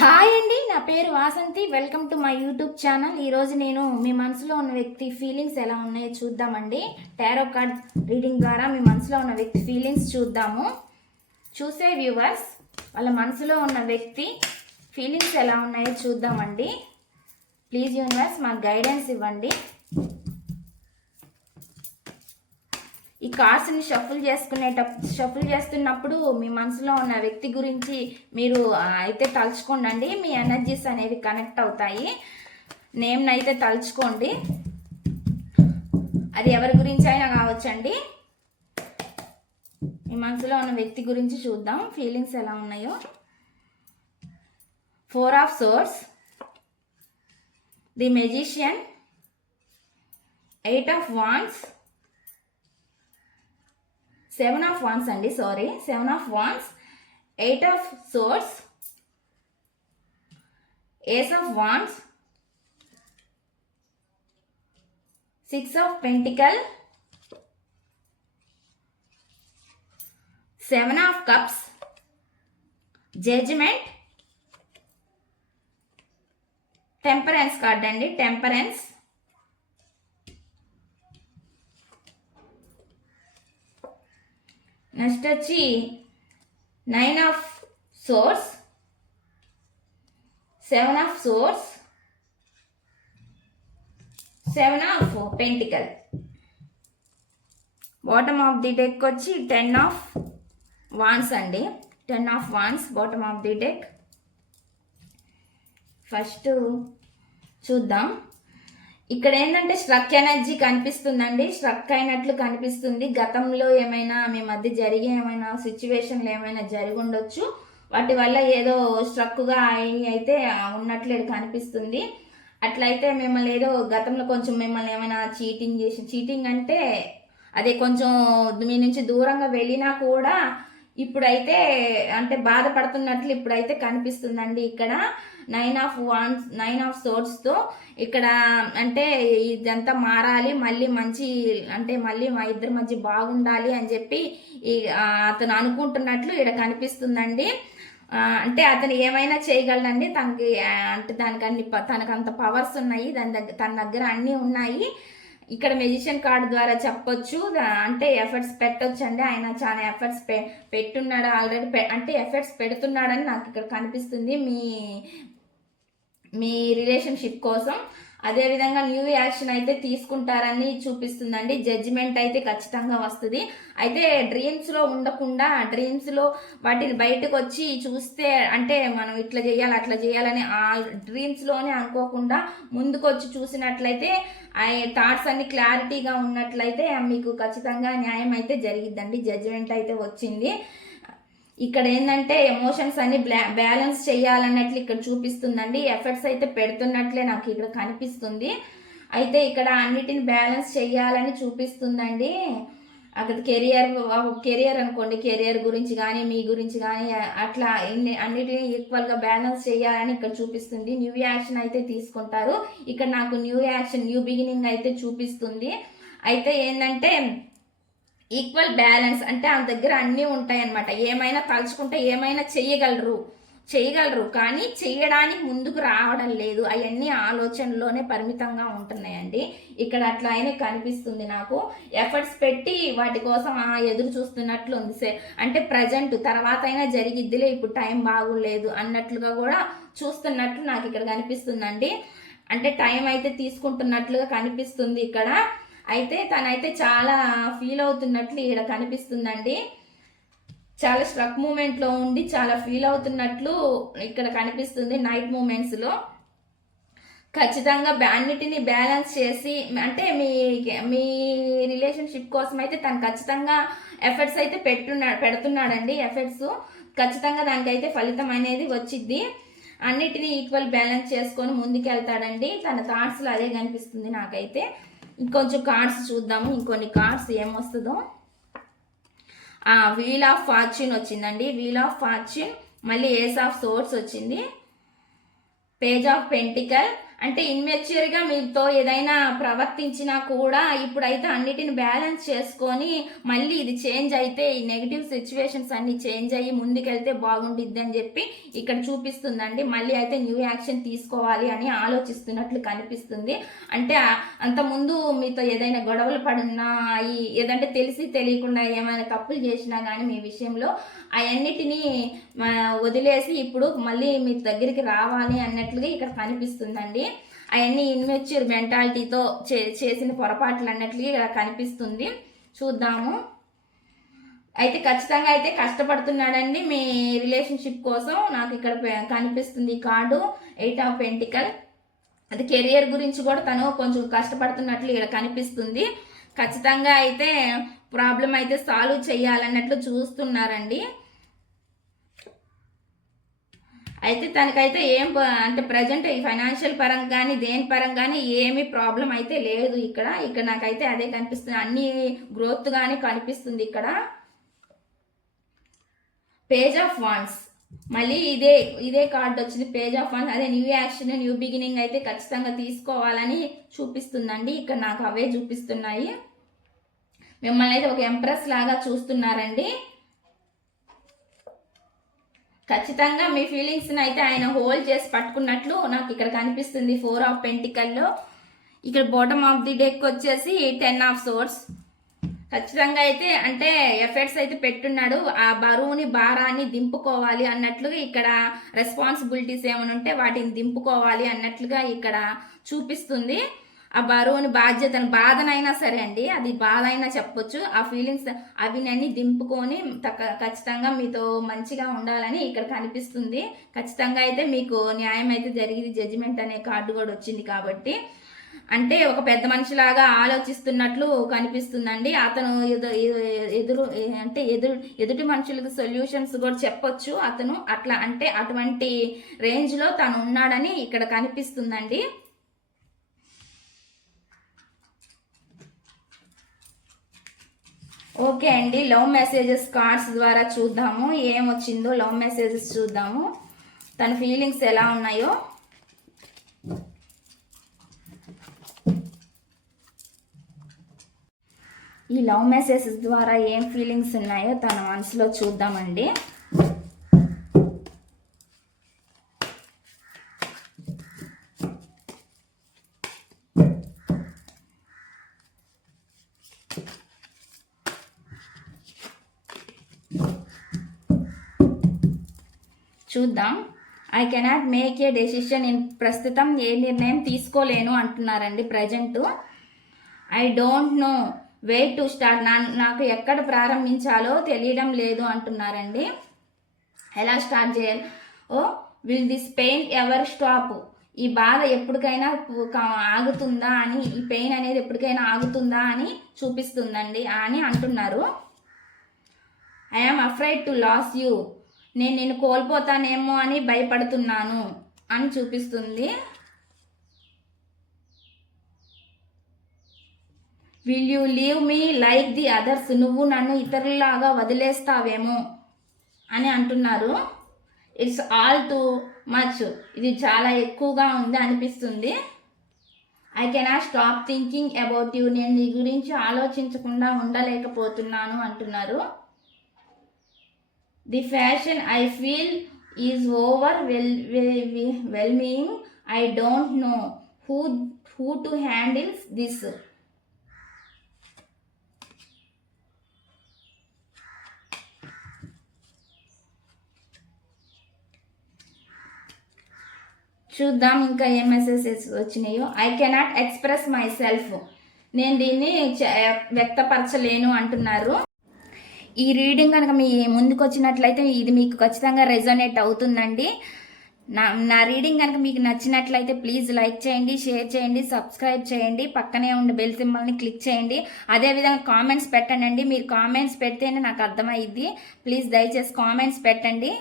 Hi అండి నా పేరు Vasanthi. Welcome to my YouTube channel. ఈరోజు నేను మీ మనసులో ఉన్న వ్యక్తి ఫీలింగ్స్ ఎలా ఉన్నాయో చూద్దామండి. టారో కార్డ్ రీడింగ్ ద్వారా మీ మనసులో ఉన్న వ్యక్తి ఫీలింగ్స్ చూద్దాము. చూసే వ్యూవర్స్ వాళ్ళ మనసులో ఉన్న వ్యక్తి ఫీలింగ్స్ ఎలా ఉన్నాయో చూద్దామండి. ప్లీజ్ యూనివర్స్ మాకు గైడెన్స్ ఇవ్వండి. ఈ కార్డ్స్ని షఫుల్ చేసుకునేటప్పుడు షఫుల్ చేస్తున్నప్పుడు మీ మనసులో ఉన్న వ్యక్తి గురించి మీరు అయితే తలుచుకోండి మీ ఎనర్జీస్ అనేవి కనెక్ట్ అవుతాయి. నేమ్ని అయితే తలుచుకోండి. అది ఎవరి గురించి అయినా కావచ్చండి. మీ మనసులో ఉన్న వ్యక్తి గురించి చూద్దాం. ఫీలింగ్స్ ఎలా ఉన్నాయో. Four of swords. The magician. Eight of wands. Seven of wands అండి sorry. Seven of wands eight of swords ace of wands six of pentacle seven of cups judgement temperance card అండి temperance. Next వచ్చి nine of swords seven of swords seven of pentacle. Bottom of the deck వచ్చి ten of wands అండి. Ten of wands bottom of the deck first చూద్దాం. ఇక్కడ ఏంటంటే struck energy కనిపిస్తుందండి. Struck అయినట్లు కనిపిస్తుంది. గతంలో ఏమైనా మీ మధ్య జరిగే ఏమైనా సిచ్యువేషన్లు ఏమైనా జరిగి ఉండొచ్చు వాటి వల్ల ఏదో స్ట్రక్గా అయి అయితే ఉన్నట్లు కనిపిస్తుంది. అట్లయితే మిమ్మల్ని ఏదో గతంలో కొంచెం మిమ్మల్ని ఏమైనా చీటింగ్ చేసి చీటింగ్ అంటే అదే కొంచెం మీ నుంచి దూరంగా వెళ్ళినా కూడా ఇప్పుడైతే అంటే బాధపడుతున్నట్లు ఇప్పుడైతే కనిపిస్తుందండి ఇక్కడ. Nine of wands nine of సోర్స్తో ఇక్కడ అంటే ఇదంతా మారాలి మళ్ళీ మంచి అంటే మళ్ళీ మా ఇద్దరి మధ్య బాగుండాలి అని చెప్పి ఈ అతను అనుకుంటున్నట్లు ఇక్కడ కనిపిస్తుందండి. అంటే అతను ఏమైనా చేయగలడండి? తనకి అంటే దానికి అన్ని ప- తనకు అంత పవర్స్ ఉన్నాయి దాని దగ్గర తన దగ్గర అన్నీ ఉన్నాయి. ఇక్కడ మెజిషియన్ కార్డు ద్వారా చెప్పొచ్చు. అంటే ఎఫర్ట్స్ పెట్టొచ్చు అండి ఆయన చాలా ఎఫర్ట్స్ పె పెట్టున్నాడు ఆల్రెడీ పె అంటే ఎఫర్ట్స్ పెడుతున్నాడని నాకు ఇక్కడ కనిపిస్తుంది. మీ మీ రిలేషన్షిప్ కోసం. అదేవిధంగా న్యూ యాక్షన్ అయితే తీసుకుంటారని చూపిస్తుందండి. జడ్జిమెంట్ అయితే ఖచ్చితంగా వస్తుంది. అయితే డ్రీమ్స్లో ఉండకుండా డ్రీమ్స్లో వాటిని బయటకు వచ్చి చూస్తే అంటే మనం ఇట్లా చేయాలి అట్లా చేయాలని ఆ డ్రీమ్స్లోనే అనుకోకుండా ముందుకొచ్చి చూసినట్లయితే ఆ థాట్స్ అన్ని క్లారిటీగా ఉన్నట్లయితే మీకు ఖచ్చితంగా న్యాయం అయితే జరిగిద్దండి. జడ్జిమెంట్ అయితే వచ్చింది. ఇక్కడ ఏంటంటే ఎమోషన్స్ అన్ని బ్యాలెన్స్ చేయాలన్నట్లు ఇక్కడ చూపిస్తుందండి. ఎఫర్ట్స్ అయితే పెడుతున్నట్లే నాకు ఇక్కడ కనిపిస్తుంది. అయితే ఇక్కడ అన్నిటిని బ్యాలెన్స్ చేయాలని చూపిస్తుందండి. అక్కడ కెరియర్ కెరియర్ అనుకోండి కెరియర్ గురించి కానీ మీ గురించి కానీ అట్లా అన్నిటిని ఈక్వల్గా బ్యాలెన్స్ చేయాలని ఇక్కడ చూపిస్తుంది. న్యూ యాక్షన్ అయితే తీసుకుంటారు. ఇక్కడ నాకు న్యూ యాక్షన్ న్యూ బిగినింగ్ అయితే చూపిస్తుంది. అయితే ఏంటంటే ఈక్వల్ బ్యాలెన్స్ అంటే ఆ దగ్గర అన్నీ ఉంటాయన్నమాట. ఏమైనా తలుచుకుంటే ఏమైనా చేయగలరు. చేయగలరు. కానీ చేయడానికి ముందుకు రావడం లేదు. అవన్నీ ఆలోచనలోనే పరిమితంగా ఉంటున్నాయండి. ఇక్కడ అట్లా అయినా కనిపిస్తుంది నాకు. ఎఫర్ట్స్ పెట్టి వాటి కోసం ఆ ఎదురు చూస్తున్నట్లు ఉంది సే. అంటే ప్రజెంట్ తర్వాత అయినా జరిగిద్దిలే ఇప్పుడు టైం బాగులేదు అన్నట్లుగా కూడా చూస్తున్నట్లు నాకు ఇక్కడ కనిపిస్తుందండి. అంటే టైం అయితే తీసుకుంటున్నట్లుగా కనిపిస్తుంది ఇక్కడ. అయితే తనైతే చాలా ఫీల్ అవుతున్నట్లు ఇక్కడ కనిపిస్తుందండి. చాలా స్ట్రక్ మూమెంట్లో ఉండి చాలా ఫీల్ అవుతున్నట్లు ఇక్కడ కనిపిస్తుంది నైట్ మూమెంట్స్లో. ఖచ్చితంగా అన్నిటిని బ్యాలెన్స్ చేసి అంటే మీ మీ రిలేషన్షిప్ కోసం అయితే తను ఖచ్చితంగా ఎఫర్ట్స్ అయితే పెట్టున్నాడు పెడుతున్నాడండి ఎఫర్ట్స్. ఖచ్చితంగా దానికైతే ఫలితం అనేది వచ్చిద్ది. అన్నిటినీ ఈక్వల్ బ్యాలెన్స్ చేసుకొని ముందుకెళ్తాడండి. తన థాట్స్లో అదే కనిపిస్తుంది నాకైతే. ఇంకొంచెం కార్డ్స్ చూద్దాము ఇంకొన్ని కార్డ్స్ ఏమొస్తుందో. వీల్ ఆఫ్ ఫార్చ్యూన్ వచ్చిందండి. వీల్ ఆఫ్ ఫార్చ్యూన్ మళ్ళీ ఏస్ ఆఫ్ సోర్స్ వచ్చింది. పేజ్ ఆఫ్ పెంటికల్ అంటే ఇన్మెచ్యూర్గా మీతో ఏదైనా ప్రవర్తించినా కూడా ఇప్పుడైతే అన్నిటిని బ్యాలెన్స్ చేసుకొని మళ్ళీ ఇది చేంజ్ అయితే ఈ నెగిటివ్ సిచ్యువేషన్స్ అన్ని చేంజ్ అయ్యి ముందుకెళ్తే బాగుండిద్ది అని చెప్పి ఇక్కడ చూపిస్తుందండి. మళ్ళీ అయితే న్యూ యాక్షన్ తీసుకోవాలి అని ఆలోచిస్తున్నట్లు కనిపిస్తుంది. అంటే అంతకుముందు మీతో ఏదైనా గొడవలు పడున్నా ఈ ఏదంటే తెలిసి తెలియకుండా ఏమైనా తప్పులు చేసినా కానీ మీ విషయంలో అవన్నిటినీ వదిలేసి ఇప్పుడు మళ్ళీ మీ దగ్గరికి రావాలి అన్నట్లుగా ఇక్కడ కనిపిస్తుందండి. అవన్నీ ఇన్మెచ్యూర్ మెంటాలిటీతో చే చేసిన పొరపాట్లు అన్నట్లుగా ఇక్కడ కనిపిస్తుంది. చూద్దాము. అయితే ఖచ్చితంగా అయితే కష్టపడుతున్నాడండి మీ రిలేషన్షిప్ కోసం. నాకు ఇక్కడ కనిపిస్తుంది ఈ కార్డు. ఎయిట్ ఆఫ్ పెంటికల్ అది కెరియర్ గురించి కూడా తను కొంచెం కష్టపడుతున్నట్లు ఇక్కడ కనిపిస్తుంది. ఖచ్చితంగా అయితే ప్రాబ్లం అయితే సాల్వ్ చేయాలన్నట్లు చూస్తున్నారండి. అయితే తనకైతే ఏం అంటే ప్రజెంట్ ఈ ఫైనాన్షియల్ పరంగా కానీ దేని పరంగా కానీ ఏమీ ప్రాబ్లం అయితే లేదు ఇక్కడ. ఇక్కడ నాకైతే అదే కనిపిస్తుంది. అన్ని గ్రోత్ కానీ కనిపిస్తుంది ఇక్కడ. పేజ్ ఆఫ్ వాన్స్ మళ్ళీ ఇదే ఇదే కార్డ్ వచ్చింది. పేజ్ ఆఫ్ వాన్స్ అదే న్యూ యాక్షన్ న్యూ బిగినింగ్ అయితే ఖచ్చితంగా తీసుకోవాలని చూపిస్తుందండి. ఇక్కడ నాకు అవే చూపిస్తున్నాయి. మిమ్మల్ని అయితే ఒక ఎంప్రెస్ లాగా చూస్తున్నారండి. ఖచ్చితంగా మీ ఫీలింగ్స్ని అయితే ఆయన హోల్డ్ చేసి పట్టుకున్నట్లు నాకు ఇక్కడ కనిపిస్తుంది. ఫోర్ ఆఫ్ పెంటికల్లో ఇక్కడ బాటమ్ ఆఫ్ ది డెక్ వచ్చేసి టెన్ ఆఫ్ సోర్స్ ఖచ్చితంగా అయితే అంటే ఎఫర్ట్స్ అయితే పెట్టున్నాడు. ఆ బరువుని భారాన్ని దింపుకోవాలి అన్నట్లుగా ఇక్కడ రెస్పాన్సిబిలిటీస్ ఏమైనా ఉంటే వాటిని దింపుకోవాలి అన్నట్లుగా ఇక్కడ చూపిస్తుంది. ఆ బరువుని బాధ్యతను బాధనైనా సరే అండి అది బాధ అయినా చెప్పొచ్చు. ఆ ఫీలింగ్స్ అవి దింపుకొని తక్క- ఖచ్చితంగా మీతో మంచిగా ఉండాలని ఇక్కడ కనిపిస్తుంది. ఖచ్చితంగా అయితే మీకు న్యాయం అయితే జరిగింది. జడ్జిమెంట్ అనే కార్డు కూడా వచ్చింది కాబట్టి. అంటే ఒక పెద్ద మనిషిలాగా ఆలోచిస్తున్నట్లు కనిపిస్తుందండి. అతను ఎదు- ఎదురు అంటే ఎదురు ఎదుటి మనుషులకు సొల్యూషన్స్ కూడా చెప్పొచ్చు. అతను అట్లా అంటే అటువంటి రేంజ్లో తను ఉన్నాడని ఇక్కడ కనిపిస్తుందండి. ఓకే అండి లవ్ మెసేజెస్ కార్డ్స్ ద్వారా చూద్దాము. ఏం వచ్చిందో లవ్ మెసేజెస్ చూద్దాము. తన ఫీలింగ్స్ ఎలా ఉన్నాయో. ఈ లవ్ మెసేజెస్ ద్వారా ఏం ఫీలింగ్స్ ఉన్నాయో తన మనసులో చూద్దామండి. చూద్దాం. I cannot make a decision in ప్రస్తుతం ఏ నిర్ణయం తీసుకోలేను అంటున్నారండి present I don't know way to start నా నాకు ఎక్కడ ప్రారంభించాలో తెలియడం లేదు అంటున్నారండి. ఎలా స్టార్ట్ చేయాలి? ఓ will this pain ever stop ఈ బాధ ఎప్పటికైనా ఆగుతుందా అని ఈ పెయిన్ అనేది ఎప్పటికైనా ఆగుతుందా అని చూపిస్తుందండి అని అంటున్నారు. I'm afraid to lose you నేను నిన్ను కోల్పోతానేమో అని భయపడుతున్నాను అని చూపిస్తుంది. Will you leave me like the others నువ్వు నన్ను ఇతరులలాగా వదిలేస్తావేమో అని అంటున్నారు. ఇట్స్ ఆల్ టు మచ్ ఇది చాలా ఎక్కువగా ఉంది అనిపిస్తుంది. I cannot stop thinking about you నేను నీ గురించి ఆలోచించకుండా ఉండలేకపోతున్నాను అంటున్నారు. The passion I feel is over well whelming I don't know who who to handles this చూద్దాం ఇంకా ఏ మెసేజెస్ వచ్చినాయో. I cannot express myself నేను దీన్ని వ్యక్తపరచలేను అంటున్నారు. ఈ రీడింగ్ కనుక మీ ముందుకు వచ్చినట్లయితే ఇది మీకు ఖచ్చితంగా రెజోనేట్ అవుతుందండి. నా నా రీడింగ్ కనుక మీకు నచ్చినట్లయితే ప్లీజ్ లైక్ చేయండి షేర్ చేయండి సబ్స్క్రైబ్ చేయండి పక్కనే ఉండే బెల్ సింబల్ని క్లిక్ చేయండి. అదేవిధంగా కామెంట్స్ పెట్టండి మీరు కామెంట్స్ పెడితేనే నాకు అర్థమైద్ది. ప్లీజ్ దయచేసి కామెంట్స్ పెట్టండి.